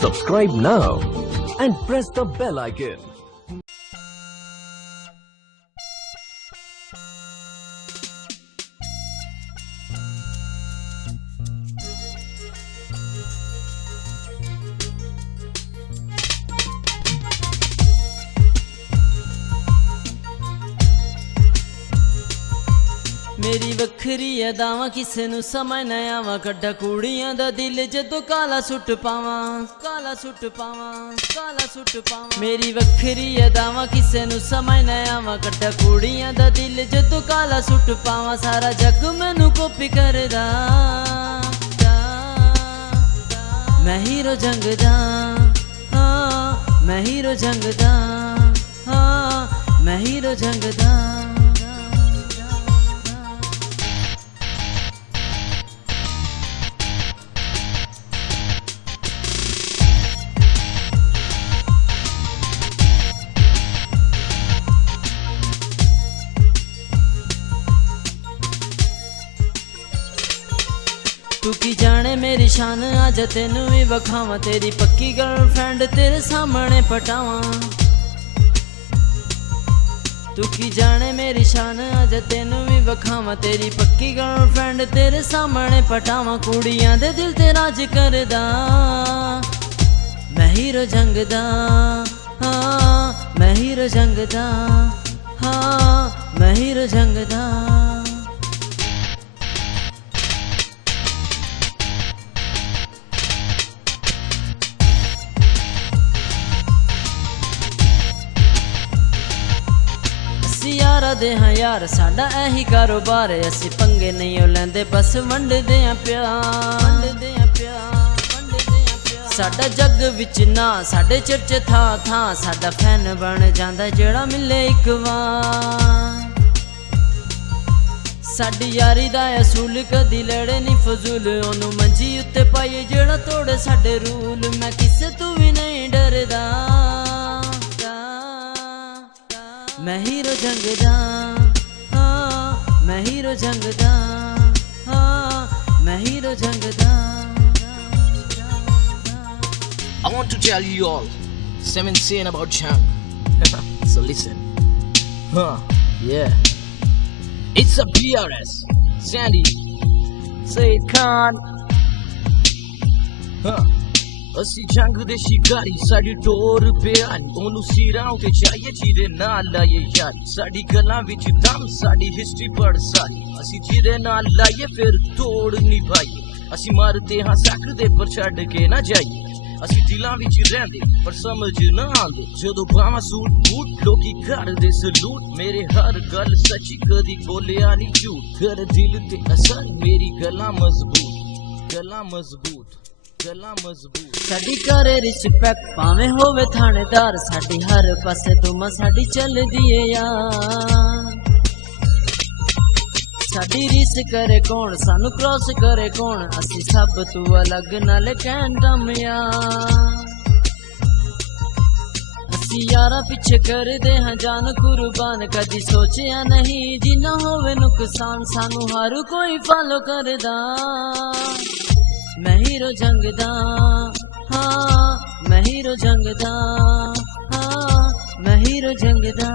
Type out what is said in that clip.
Subscribe now and press the bell icon. मेरी वखरी अदावां किसे नू समझ न आवा कड्डा कुड़ियां दा दिल जदों काला सुट पावां काला सुट पावां काला सुट पावां मेरी वखरी अदावां किसे नू समझ न आवा कड्डा कुड़ियां दा दिल जदों काला सुट पावां सारा जग मैनू कॉपी करदा मैं हीरो जंग दा हाँ मैं हीरो जंग दा हाँ मैं हीरो जंग दा तू की जाने मेरी शान अज तेनू भी वखावां तेरी पक्की गर्लफ्रेंड तेरे सामने पटावां तू की जाने मेरी शान अज तेनू भी वखावां तेरी पक्की गर्लफ्रेंड तेरे सामने पटावां कुड़ियां दे दिल ते राज करदा मैं हीरो जंग दा हाँ मैं हीरो जंग दा हाँ मैं हीरो जंग दा यारा दे हाँ यार साडा ऐही कारोबार है असी पंगे नहीं लैंदे बस वंडदे आ प्यार साडा जग विच ना साडे चर्चे था था साडा फैन बन जांदा जेड़ा मिले एक बार साडी यारी दा असूल कदी लड़े नहीं फजूल ओनू मंजी उत्ते पाइए जेड़ा तोड़े साडे रूल मैं किसे तू भी नहीं डरदा मैं हीरो जंग दा हाँ मैं हीरो जंग दा हाँ मैं हीरो जंग दा I want to tell you all something saying about Jang. So listen. Yeah. It's a PRS. Sandy. Said Khan. ਅਸੀਂ ਜੰਗ ਦੇ ਸ਼ਿਕਾਰੀ ਸਾਡੀ ਟੋਰ ਪਿਆਰੀ ਉਹਨੂੰ ਸਿਰਾਂ ਉਤੇ ਚਾਹੀਏ ਜਿਹਦੇ ਨਾਲ ਲਾਈਏ ਯਾਰੀ ਸਾਡੀ ਗੱਲਾਂ ਵਿੱਚ ਦਮ ਸਾਡੀ ਹਿਸਟਰੀ ਪੜ ਸਾਰੀ ਅਸੀਂ ਜਿਹਦੇ ਨਾਲ ਲਾਈਏ ਫਿਰ ਤੋੜ ਨਿਭਾਈਏ ਅਸੀਂ ਮਰਦੇ ਹਾਂ ਸਕਦੇ ਪਰ ਛੱਡ ਕੇ ਨਾ ਜਾਈਏ ਅਸੀਂ ਦਿਲਾਂ ਵਿੱਚ ਰਹਿੰਦੇ ਪਰ ਸਮਝ ਨਾ ਆਉਂਦੇ ਜਦੋਂ ਬਾਹਾਂ ਸੂਟ ਬੂਟ ਲੋਕੀ ਕਰਦੇ ਸਲੂਟ ਮੇਰੇ ਹਰ ਗੱਲ ਸੱਚੀ ਕਦੀ ਬੋਲਿਆ ਨਹੀਂ ਝੂਠ ਤੇਰੇ ਦਿਲ ਤੇ ਅਸਰ ਮੇਰੀ ਗੱਲਾਂ ਮਜ਼ਬੂਤ साडी करे रिस्पेक्ट भावे होवे थानेदार साडी हर पासे तुम साडी चलदी है यार साडी रीस करे कौन सानू क्रॉस करे कौन असी सब तू अलग नाले कैंडम यार असी यारा पीछे कर दे हाँ जान कुर्बान कदी सोचिया नहीं जिन्ना होवे नुकसान सानू हर कोई फॉलो करदा मैं हीरो जंग दा हाँ मैं हीरो जंग दा हाँ मैं हीरो जंग दा